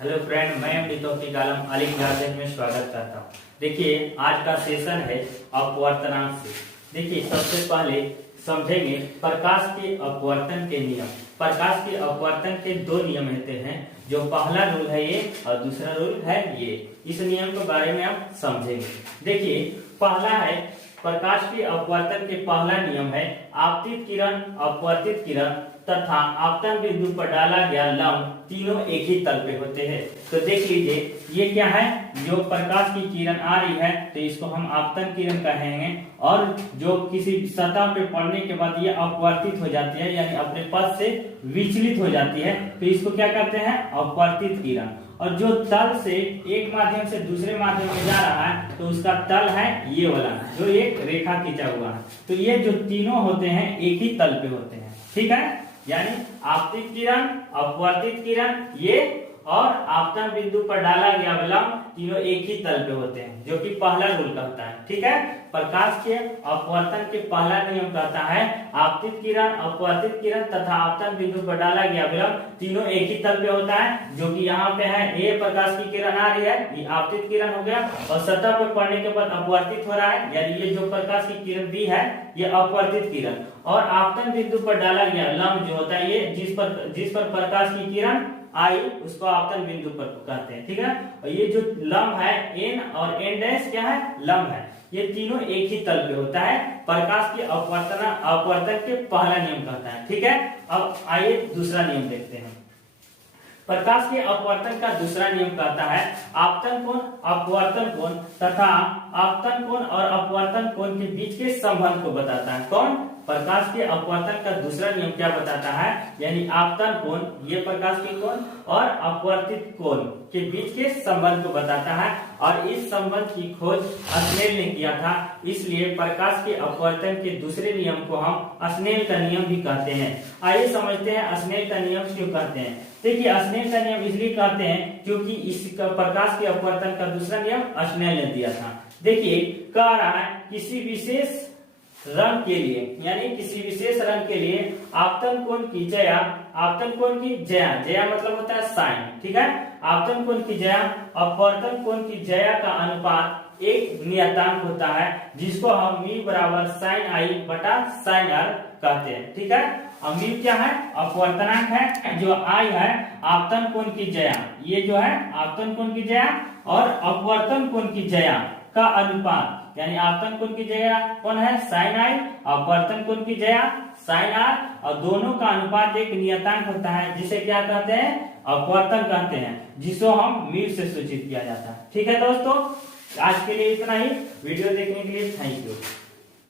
Hello friend, मैं अमृत तौफीक आलम Ali garden में स्वागत करता हूँ। देखिए, आज का सेशन है अपवर्तनांक से। देखिए, सबसे पहले समझेंगे प्रकाश के अपवर्तन के नियम। प्रकाश के अपवर्तन के दो नियम होते हैं, जो पहला रूल है ये और दूसरा रूल है ये। इस नियम के बारे में आप समझेंगे। देखिए, पहला है प्रकाश के अपवर्तन के पहला नियम है आपतित किरण, अपवर्तित किरण तथा आपतन बिंदु पर डाला गया लंब तीनों एक ही तल पे होते हैं। तो देख लीजिए, ये क्या है, जो प्रकाश की किरण आ रही है तो इसको हम आपतन किरण कहेंगे, और जो किसी सतह पे पड़ने के बाद ये अपवर्तित हो जाती है, यानी अपने पथ से विचलित हो जाती है, तो इसको क्या कहते हैं, अपवर्तित किरण। और जो तल से एक माध्यम से दूसरे माध्यम में जा रहा है तो उसका तल है ये वाला, जो एक रेखा खींचा हुआ है। तो ये जो तीनों होते हैं एक ही तल पे होते हैं, ठीक है। यानी आपतित किरण, अपवर्तित किरण ये और आपतन बिंदु पर डाला गया लंब तीनों एक ही तल पे होते हैं, जो कि पहला रूल कहता है, ठीक है। प्रकाश के अपवर्तन के पहला नियम कहता है आपतित किरण, अपवर्तित किरण तथा आपतन बिंदु पर डाला गया विलंब तीनों एक ही तल पे होता है, जो कि यहाँ पे है ये प्रकाश की किरण आ रही है, ये आपतित किरण हो गया, और सतह पर पड़ने के बाद अपवर्तित हो रहा है, यानी ये जो प्रकाश की किरण दी है ये अपवर्तित किरण। और आपतन बिंदु पर डाला गया लंब जो होता है, ये जिस पर प्रकाश की किरण आई उसको आपतन बिंदु पर कहते हैं, ठीक है। और ये जो लंब है एन और एन डैश क्या है, लंब है, ये तीनों एक ही तल पे होता है। प्रकाश के अपवर्तन के पहला नियम कहता है, ठीक है। अब आइए दूसरा नियम देखते हैं। प्रकाश के अपवर्तन का दूसरा नियम कहता है आपतन कोण, अपवर्तन कोण तथा आपतन कोण और अपवर्तन कोण के बीच के संबंध को बताता है। कौन? प्रकाश के अपवर्तन का दूसरा नियम क्या बताता है, यानी आपतन कोण, ये प्रकाश के कोण, और अपवर्तित कोण के बीच के संबंध को बताता है। और इस संबंध की खोज स्नेल ने किया था, इसलिए प्रकाश के अपवर्तन के दूसरे नियम को हम स्नेल का नियम भी कहते हैं। आइए समझते हैं स्नेल का नियम क्यों कहते हैं। देखिए, स्नेल का नियम इसलिए कहते हैं क्योंकि इस प्रकाश के अपवर्तन का दूसरा नियम स्नेल ने दिया था। देखिए, कह रहा है किसी विशेष रंग के लिए, यानी किसी विशेष रंग के लिए आपतन कोण की ज्या, आपतन कोण की ज्या, ज्या मतलब होता है साइन, ठीक है। आपतन कोण की ज्या, अपवर्तन कोण की ज्या का अनुपात एक नियतांक होता है, जिसको हम म्यू बराबर साइन आई बटा साइन आर कहते हैं, ठीक है। अब म्यू क्या है, अपवर्तनांक है, जो आई है आपतन कोण की ज्या, ये जो है आपतन कोण की ज्या और अपवर्तन कोण की ज्या का अनुपात, यानी आपतन कोण की ज्या कौन है, साइन आई, अपवर्तन कोण की ज्या साइन आर, और दोनों का अनुपात एक नियतांक होता है, जिसे क्या कहते हैं, अपवर्तन कहते हैं, जिसको हम म्यू से सूचित किया जाता है, ठीक है दोस्तों। आज के लिए इतना ही। वीडियो देखने के लिए थैंक यू।